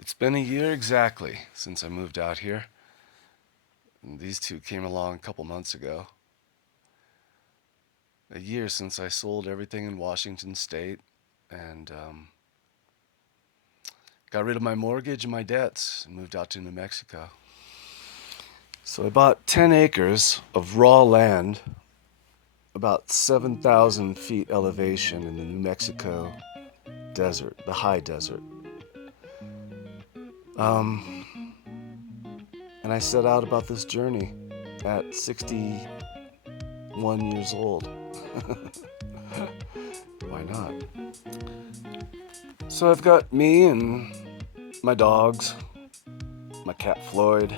It's been a year exactly since I moved out here. And these two came along a couple months ago. A year since I sold everything in Washington State and got rid of my mortgage and my debts and moved out to New Mexico. So I bought 10 acres of raw land, about 7,000 feet elevation in the New Mexico desert, the high desert. Um, and I set out about this journey at 61 years old. Why not? So I've got me and my dogs, my cat Floyd,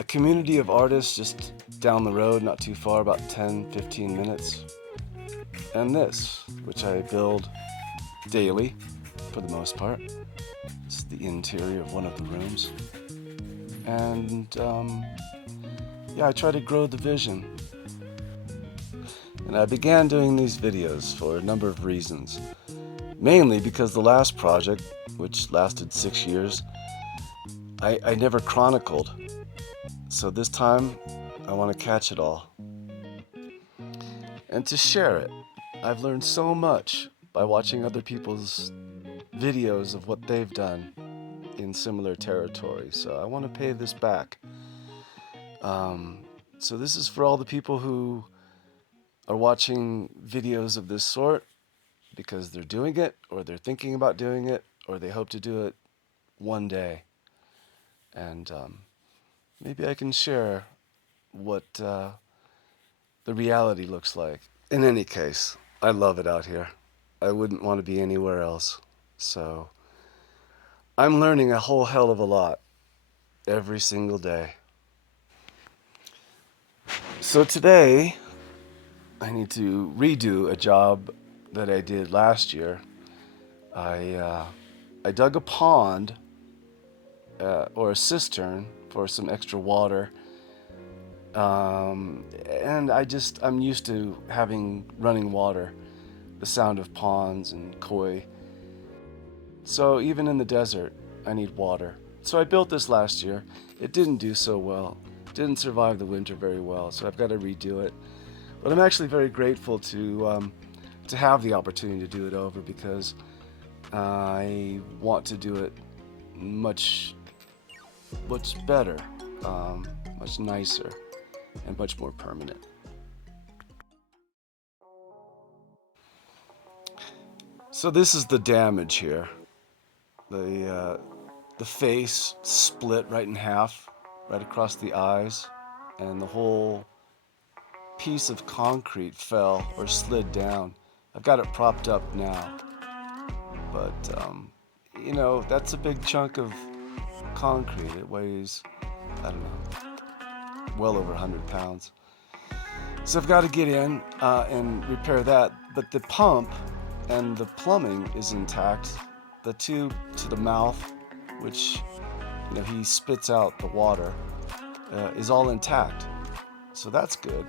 a community of artists just down the road, not too far, about 10, 15 minutes, and this, which I build daily for the most part. It's the interior of one of the rooms. And I try to grow the vision. And I began doing these videos for a number of reasons. Mainly because the last project, which lasted 6 years, I never chronicled. So this time, I want to catch it all. And to share it. I've learned so much by watching other people's videos of what they've done in similar territory. So I want to pay this back. So this is for all the people who are watching videos of this sort because they're doing it, or they're thinking about doing it, or they hope to do it one day. And maybe I can share what the reality looks like. In any case, I love it out here. I wouldn't want to be anywhere else. So I'm learning a whole hell of a lot every single day. So today, I need to redo a job that I did last year. I dug a pond or a cistern for some extra water, and I'm used to having running water, the sound of ponds and koi. So even in the desert, I need water. So I built this last year. It didn't do so well. Didn't survive the winter very well, so I've got to redo it. But I'm actually very grateful to have the opportunity to do it over because I want to do it much better, much nicer, and much more permanent. So this is the damage here. The face split right in half, right across the eyes, and the whole piece of concrete fell or slid down. I've got it propped up now, but that's a big chunk of concrete. It weighs, I don't know, well over 100 pounds. So I've got to get in and repair that, but the pump and the plumbing is intact. The tube to the mouth, which he spits out the water, is all intact. So that's good.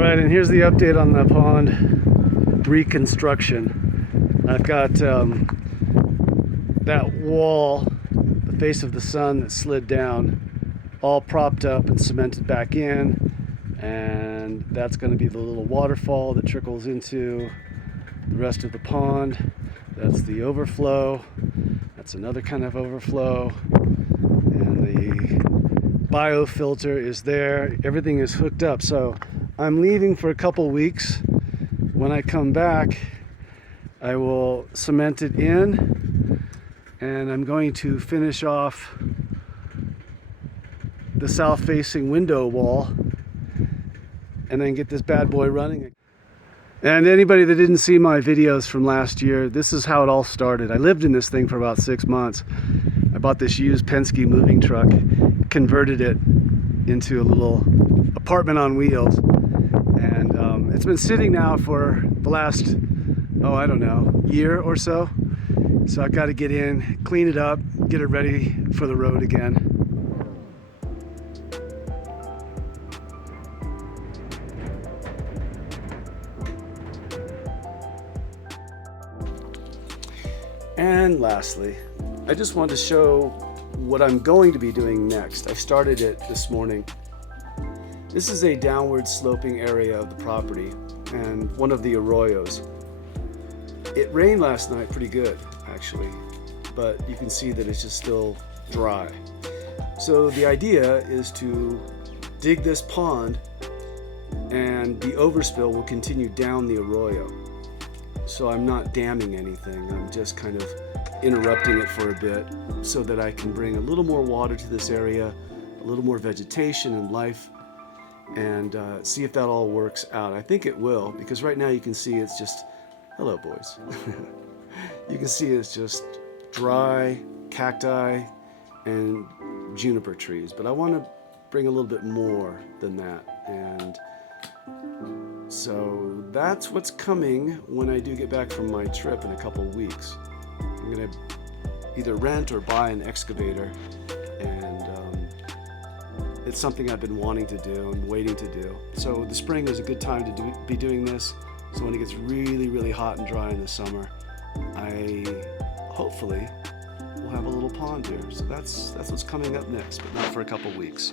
All right, and here's the update on the pond reconstruction. I've got that wall, the face of the sun that slid down, all propped up and cemented back in, and that's going to be the little waterfall that trickles into the rest of the pond. That's the overflow. That's another kind of overflow, and the biofilter is there. Everything is hooked up. So I'm leaving for a couple weeks. When I come back, I will cement it in, and I'm going to finish off the south-facing window wall and then get this bad boy running. And anybody that didn't see my videos from last year, this is how it all started. I lived in this thing for about 6 months. I bought this used Penske moving truck, converted it into a little apartment on wheels, and it's been sitting now for the last, I don't know, year or so. So I've got to get in, clean it up, get it ready for the road again. And lastly, I just wanted to show what I'm going to be doing next. I started it this morning. This is a downward sloping area of the property and one of the arroyos. It rained last night pretty good, actually, but you can see that it's just still dry. So the idea is to dig this pond, and the overspill will continue down the arroyo. So I'm not damming anything, I'm just kind of interrupting it for a bit so that I can bring a little more water to this area, a little more vegetation and life, and see if that all works out. I think it will, because right now you can see it's just, hello boys, you can see it's just dry cacti and juniper trees, but I want to bring a little bit more than that, and so that's what's coming when I do get back from my trip in a couple of weeks. I'm going to either rent or buy an excavator, and it's something I've been wanting to do and waiting to do. So the spring is a good time to be doing this, so when it gets really, really hot and dry in the summer, I hopefully will have a little pond here. So that's what's coming up next, but not for a couple of weeks.